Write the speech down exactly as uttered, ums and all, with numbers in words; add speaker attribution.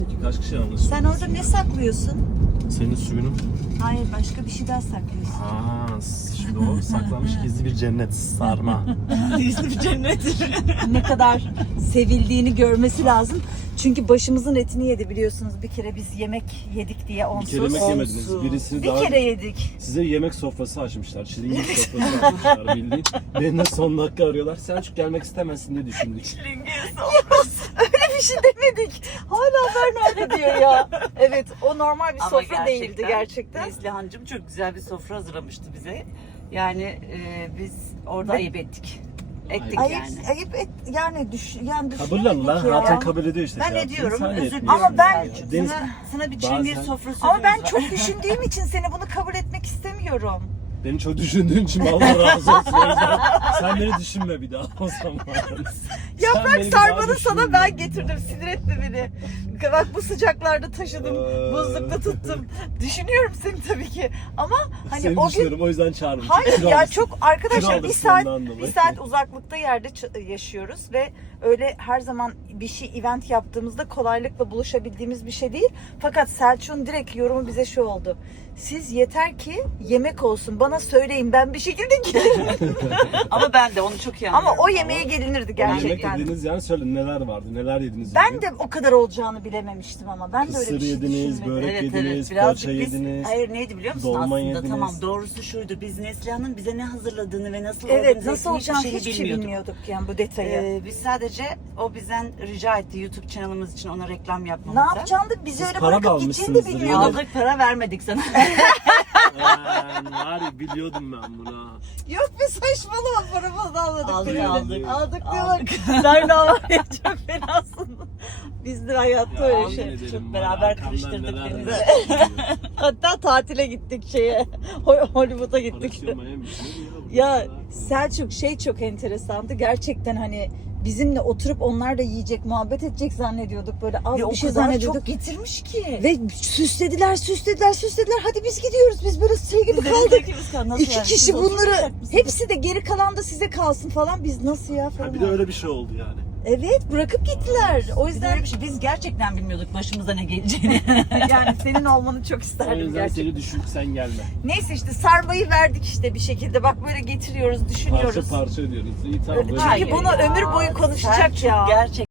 Speaker 1: Kaç kişi anlaşıldı?
Speaker 2: Sen orada ne saklıyorsun?
Speaker 1: Senin suyunun.
Speaker 2: Hayır, başka bir şey daha saklıyorsun.
Speaker 1: Aa, şimdi o saklanmış gizli bir cennet. Sarma.
Speaker 2: Gizli bir cennet. Ne kadar sevildiğini görmesi lazım. Çünkü başımızın etini yedi biliyorsunuz. Bir kere biz yemek yedik diye
Speaker 1: Bir
Speaker 2: onsuz.
Speaker 1: kere yemek yemediniz.
Speaker 2: Onsuz.
Speaker 1: Birisini
Speaker 2: Bir
Speaker 1: daha...
Speaker 2: kere yedik.
Speaker 1: Size yemek sofrası açmışlar. Çilingir sofrası açmışlar bildiğin. Beni de son dakika arıyorlar. Selçuk gelmek istemezsin diye düşündük.
Speaker 2: Öyle bir şey demedik. Hala Berna öyle diyor ya. Evet, o normal bir
Speaker 3: Ama
Speaker 2: sofra
Speaker 3: gerçekten,
Speaker 2: değildi gerçekten.
Speaker 3: Neslihan'cığım çok güzel bir sofra hazırlamıştı bize. Yani e, biz orada
Speaker 2: Ve-
Speaker 3: ayıp ettik. Ettik
Speaker 2: Ayıp,
Speaker 3: yani.
Speaker 2: ayıp et, yani düş, yani
Speaker 1: Kabul lan lan.
Speaker 2: ya.
Speaker 1: Hatun kabul ediyor işte.
Speaker 3: Ben
Speaker 1: şey yaptın.
Speaker 3: ediyorum,
Speaker 1: Sen
Speaker 3: özür
Speaker 1: yetmiyorsun.
Speaker 3: dilerim.
Speaker 2: Ama ben-
Speaker 3: Selçuk.
Speaker 1: Deniz-
Speaker 3: Sana, sana bir çilingir
Speaker 1: Bazen-
Speaker 3: sofrası
Speaker 2: Ama ben
Speaker 3: sözümüz var.
Speaker 2: çok düşündüğüm için seni bunu kabul etmek istemiyorum.
Speaker 1: Beni çok düşündüğün için Allah razı olsun. O yüzden sen beni düşünme bir daha o zaman. Sen
Speaker 2: Yaprak
Speaker 1: beni bir daha
Speaker 2: sarmanı sana
Speaker 1: düşünme.
Speaker 2: ben getirdim. Sinir etme beni. Bak bu sıcaklarda taşıdım.
Speaker 1: Ee.
Speaker 2: Buzlukta tuttum. Düşünüyorum seni tabii ki. Ama hani
Speaker 1: Seni
Speaker 2: o gün...
Speaker 1: düşünüyorum o yüzden çağırdım.
Speaker 2: Hayır
Speaker 1: Kilo
Speaker 2: ya
Speaker 1: alırsın.
Speaker 2: çok arkadaşlar
Speaker 1: Kilo
Speaker 2: bir
Speaker 1: alırsın
Speaker 2: saat
Speaker 1: ondan dolayı.
Speaker 2: bir saat uzaklıkta yerde ç- yaşıyoruz ve öyle her zaman bir şey event yaptığımızda kolaylıkla buluşabildiğimiz bir şey değil. Fakat Selçuk'un direkt yorumu bize şu oldu. Siz yeter ki yemek olsun bana söyleyin ben bir şekilde gelirim.
Speaker 3: Ama ben de onu çok iyi
Speaker 2: Ama
Speaker 3: anlıyorum.
Speaker 2: o yemeğe gelinirdi
Speaker 1: O yemek
Speaker 2: gerçekten.
Speaker 1: yediğiniz yani söyle neler vardı neler yediniz?
Speaker 2: Ben
Speaker 1: bugün?
Speaker 2: de o kadar olacağını bilememiştim ama ben de öyle
Speaker 1: Kısır
Speaker 2: bir şey
Speaker 1: yediniz,
Speaker 2: düşünmedim.
Speaker 1: börek
Speaker 3: Evet
Speaker 1: yediniz,
Speaker 3: evet birazcık
Speaker 1: poğaça
Speaker 3: biz,
Speaker 1: yediniz.
Speaker 3: hayır neydi biliyor musun
Speaker 1: dolma
Speaker 3: aslında
Speaker 1: yediniz.
Speaker 3: tamam doğrusu şuydu biz Neslihan'ın bize ne hazırladığını ve nasıl
Speaker 2: Evet
Speaker 3: organize
Speaker 2: nasıl
Speaker 3: ettiğini
Speaker 2: olacağını
Speaker 3: hiçbir
Speaker 2: hiçbir
Speaker 3: şeyi
Speaker 2: şey
Speaker 3: bilmiyorduk.
Speaker 2: bilmiyorduk yani bu detayı.
Speaker 3: Ee, biz sadece o bizden rica etti YouTube kanalımız için ona reklam
Speaker 2: Ne
Speaker 3: yapmamızı.
Speaker 2: yapacağını da bizi
Speaker 1: Siz
Speaker 2: öyle
Speaker 1: para da
Speaker 2: bırakıp gideceğini de
Speaker 1: almışsınızdır
Speaker 2: bilmiyorduk.
Speaker 3: Aldık para vermedik sana.
Speaker 1: Ben var ya biliyordum ben bunu.
Speaker 2: Yok be saçmalama paramızı da almadık.
Speaker 3: Aldık,
Speaker 2: diyor.
Speaker 3: aldık.
Speaker 2: Aldık diyorlar.
Speaker 3: Aldık.
Speaker 2: Nerede var ya çok fenasın. Bizde hayatta
Speaker 1: Ya,
Speaker 2: öyle
Speaker 1: yemin
Speaker 2: şey.
Speaker 1: ederim
Speaker 3: çok
Speaker 1: var,
Speaker 3: beraber
Speaker 1: arkamdan
Speaker 3: karıştırdık
Speaker 1: neler
Speaker 3: denizi.
Speaker 1: neler geliyor.
Speaker 2: Hatta tatile gittik şeye. Ho- Hollywood'a gittik.
Speaker 1: Parası yemeyemiş, ne diyor bu
Speaker 2: Ya
Speaker 1: ya?
Speaker 2: Selçuk şey çok enteresandı. Gerçekten hani bizimle oturup onlar da yiyecek, muhabbet edecek zannediyorduk. Böyle az
Speaker 3: Ve o
Speaker 2: bir şey
Speaker 3: kadar
Speaker 2: zannediyorduk.
Speaker 3: çok getirmiş ki.
Speaker 2: Ve süslediler, süslediler, süslediler. Hadi biz gidiyoruz. Biz böyle şey gibi kaldık. İki kişi bunları hepsi de geri kalan da size kalsın falan. Biz nasıl ya falan.
Speaker 1: Ha, bir de öyle bir şey oldu yani.
Speaker 2: Evet bırakıp gittiler. O
Speaker 3: Biz de
Speaker 2: yüzden
Speaker 3: öyle bir şey. Biz gerçekten bilmiyorduk başımıza ne geleceğini.
Speaker 2: yani senin olmanı çok
Speaker 1: O
Speaker 2: isterdim
Speaker 1: yüzden
Speaker 2: gerçekten.
Speaker 1: seni düşündük sen gelme.
Speaker 2: Neyse işte sarmayı verdik işte bir şekilde. Bak böyle getiriyoruz, düşünüyoruz.
Speaker 1: Parça parça ödüyoruz. İyi tamam. böyle
Speaker 2: Çünkü
Speaker 1: bir-
Speaker 2: bunu ömür boyu konuşacak
Speaker 3: Selçuk
Speaker 2: ya.
Speaker 3: Gerçekten